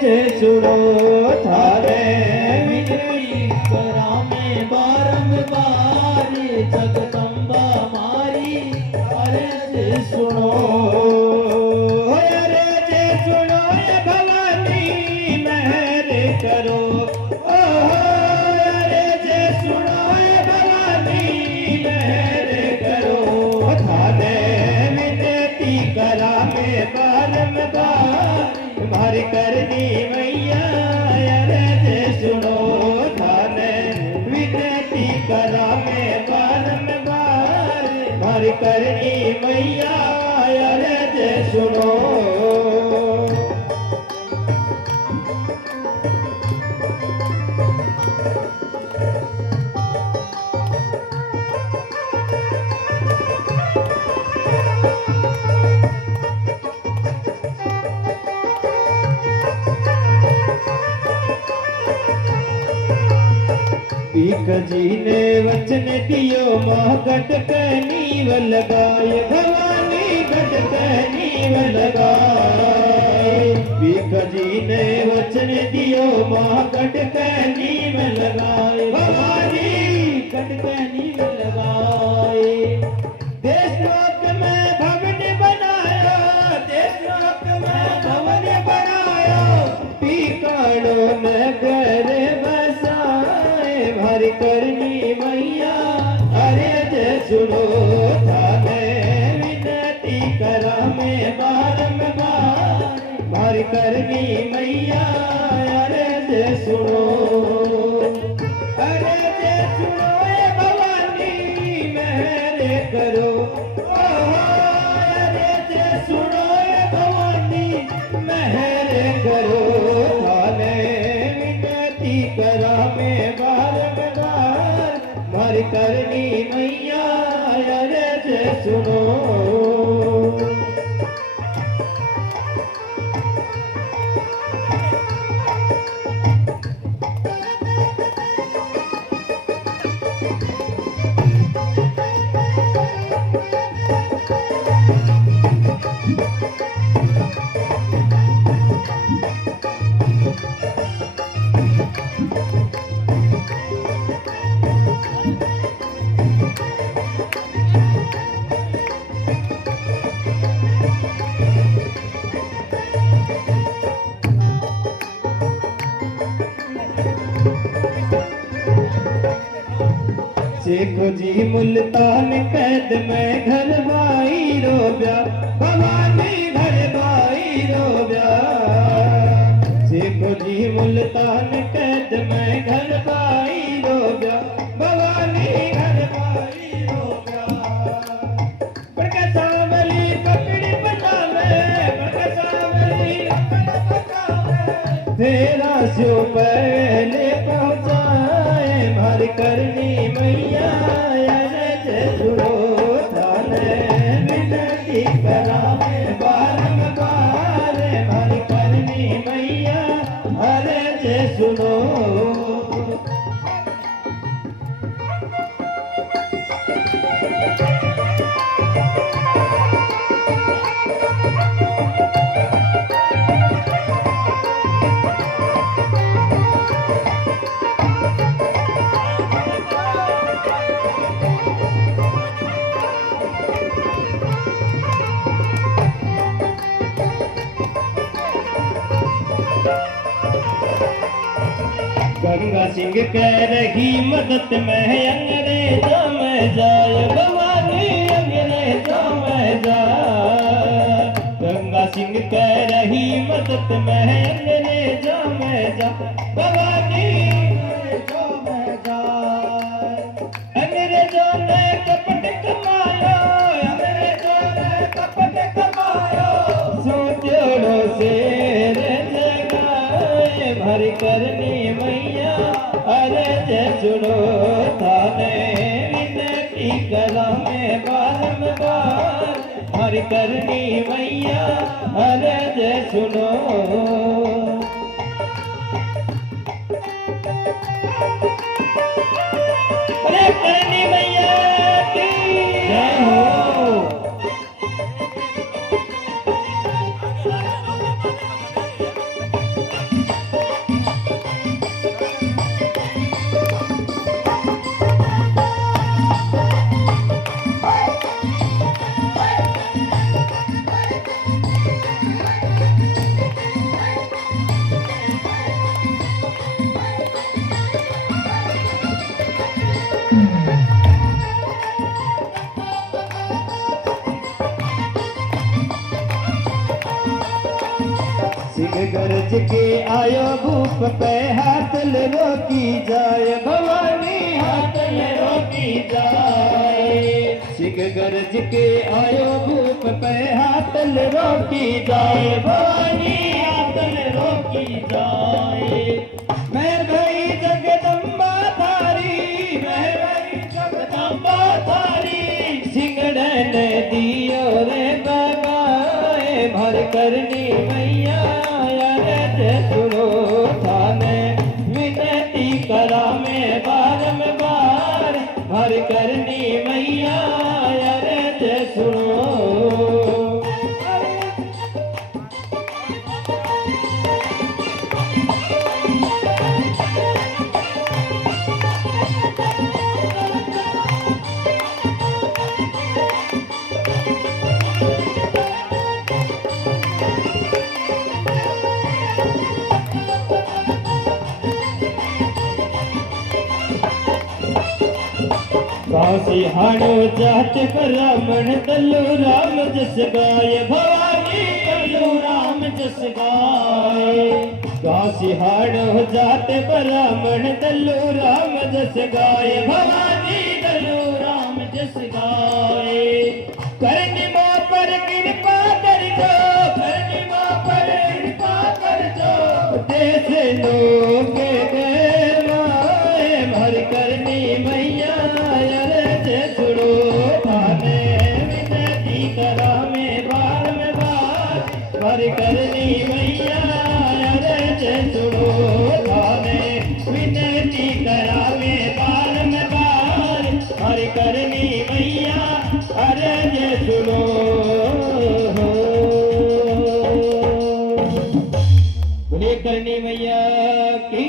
जे सुनो थारे विनती करा में बारंबार जगदम्बा मारी अरे जे सुनो अरे जे सुनो ये भवानी मेहर करो अरे जे सुनो ये भवानी मेहर करो थारे विनती करा में बारंबार मारी करनी मैया अरे जे सुनो थाने विनती करा में बारंबार मारी करनी मैया अरे जे सुनो भीख जी ने वचन दियो मोहकट कहनी व लगाए भवानी घट कहनी व लगाए भीख जी ने वचन दियो मोहकट कहनी व लगाए भवानी घट कहनी व लगाए देश लोक में भवन बनाया देश लोक में भवन बनाया पीकाड़ो नगर हरि करनी मैया अरे जे सुनो थाने विनती करा में बारंबार हरि करनी मैया अरे जे सुनो अरे जे सुनो ए भवानी मेहर करो अरे जे सुनो ए भवानी मेहर करो थाने विनती करा में हरि करनी मैया अरे जे सुनो शेखो जी मुल्तान कैद में घर भाई रोब्या भवानी घर भाई रोब्या शेखो जी मुल्तान कैद में घर भाई रोब्या भवानी घर भाई रोब्या बड़का सावली पकड़ी बनावे बड़का सावली पकड़ बनावे तेरा सो पहले पहुंचाए हरि करनी मैया अरे जे सुनो थाने विनती करा में बारंबार हरि करनी मैया अरे जे सुनो गंगा सिंह कह रही मदद में अंग्रेजों में जाए भवानी अंग्रेजों में जाए गंगा सिंह कह रही मदद में अंग्रेजों में जाए भवानी अंग्रेजों में जाए अंग्रेजों ने कपट कमाया अंग्रेजों ने कपट कमाया सोचो शेर जगाए भरी करनी मैया अरे जे सुनो थाने विनती करा में बारंबार हरि करनी मैया अरे जे सुनो अरे करनी मैया की जय हो। सिंह गरज के आयो भूप पे हाथ ले रोकी जाए भवानी हाथ ले रोकी जाए सिंह गरज के आयो भूप पे हाथ ले रोकी जाए भवानी हाथ ले रोकी जाए मैं भाई जगदम्बा थारी मैं भाई जगदम्बा थारी सिंगड़न दियो रे बगाए भर करनी मैया सुनो थाने विनती करा में बार भर करनी मैया अरे सुनो काशी हाणो जात ब्राह्मण दल्लू राम जस गाय भवानी दल्लू राम जस गाय काशी हाणो जात ब्राह्मण दल्लू राम जस गाय भवानी दल्लू राम जस गाय करनी मां पर कृपा कर दो करनी मां पर कृपा कर दो देश लोग देवाए भर करनी मैया भर करनी मैया अरे सुनो थाने विनती करावे बाल में बाल भर करनी मैया अरे सुनो बोले करनी मैया की